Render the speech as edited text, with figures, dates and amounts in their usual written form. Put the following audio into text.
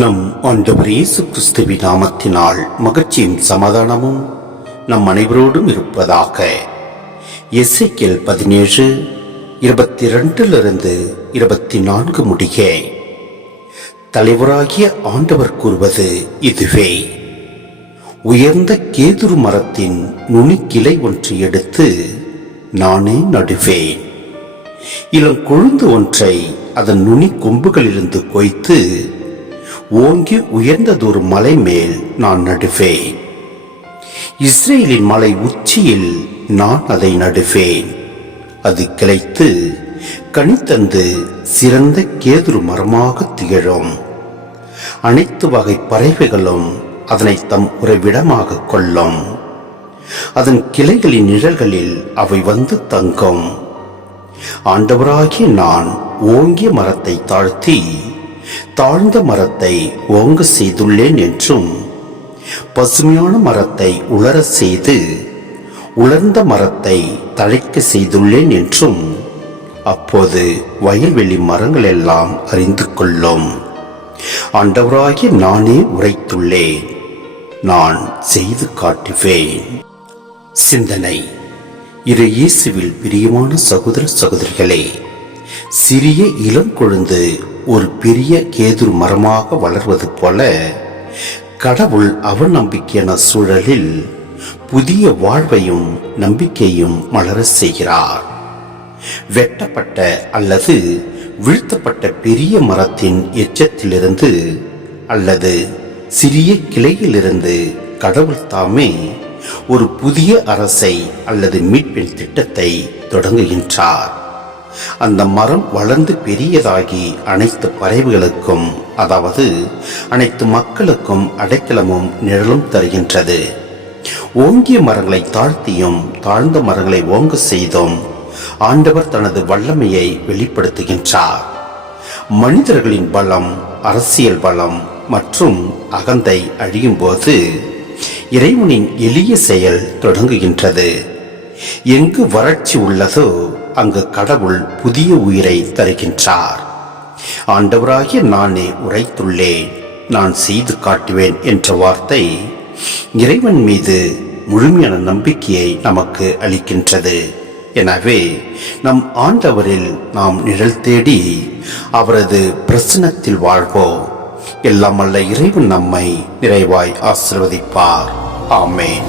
நம் ஆண்டவர் இயேசு கிறிஸ்துவின் நாமத்தினால் மகிழ்ச்சியும் சமாதானமும் நம் அனைவரோடும் இருப்பதாக. எசேக்கியேல் 17:22-24 முடிய தலைவராகிய ஆண்டவர் கூறுவது இதுவே: உயர்ந்த கேதுரு மரத்தின் நுனிக்கிளை ஒன்றை எடுத்து நானே நடுவேன். இளங்கொழுந்து ஒன்றை அதன் நுனி கொம்புகளிலிருந்து கொய்த்து ஓங்கி உயர்ந்ததொரு மலை மேல் நான் நடுவேன். இஸ்ரேலின் மலை உச்சியில் நான் அதை நடுவேன். அது கிளைத்து கனித்தந்து சிறந்த கேதுரு மரமாக திகழும். அனைத்து வகை பறவைகளும் அதனை தம் உறைவிடமாக கொள்ளும். அதன் கிளைகளின் நிழல்களில் அவை வந்து தங்கும். ஆண்டவராகிய நான் ஓங்கிய மரத்தை தாழ்த்தி தாழ்ந்த மரத்தை ஓங்க செய்துள்ளேன் என்றும், பசுமையான மரத்தை உலர செய்து உலர்ந்த மரத்தை தழைக்க செய்துள்ளேன் என்றும் அப்போது வயல்வெளி மரங்கள் எல்லாம் அறிந்து கொள்ளும். ஆண்டவராகிய நானே உரைத்துள்ளேன், நான் செய்து காட்டுவேன். சிந்தனை: இரு இயேசுவில் பிரியமான சகோதர சகோதரிகளே, சிறிய இளங்கொழுந்து ஒரு பெரிய கேதுரு மரமாக வளர்வது போல கடவுள் அவநம்பிக்கையான சூழலில் புதிய வாழ்வையும் நம்பிக்கையும் மலர செய்கிறார். வெட்டப்பட்ட அல்லது வீழ்த்தப்பட்ட பெரிய மரத்தின் எச்சத்திலிருந்து அல்லது சிறிய கிளையிலிருந்து கடவுள் தாமே ஒரு புதிய அரசை அல்லது மீட்பின் திட்டத்தை தொடங்குகின்றார். அந்த மரம் வளர்ந்து பெரியதாகி அனைத்து பறவைகளுக்கும், அதாவது அனைத்து மக்களுக்கும் அடைக்கலமும் நிழலும் தருகின்றது. ஓங்கிய மரங்களை தாழ்த்தியும் தாழ்ந்த மரங்களை ஓங்க செய்தும் ஆண்டவர் தனது வல்லமையை வெளிப்படுத்துகின்றார். மனிதர்களின் பலம், அரசியல் பலம் மற்றும் அகந்தை அழியும் போது இறைவனின் எளிய செயல் தொடங்குகின்றது. எங்கு வறட்சி உள்ளதோ அங்கு கடவுள் புதிய உயிரை தருகின்றார். ஆண்டவராகிய நானே உரைத்துள்ளேன், நான் செய்து காட்டுவேன் என்ற வார்த்தை இறைவன் மீது முழுமையான நம்பிக்கையை நமக்கு அளிக்கின்றது. எனவே நம் ஆண்டவரில் நாம் நிழல் தேடி அவரது பிரசன்னத்தில் வாழ்வோம். எல்லாம் அல்ல இறைவன் நம்மை நிறைவாய் ஆசீர்வதிப்பார். ஆமென்.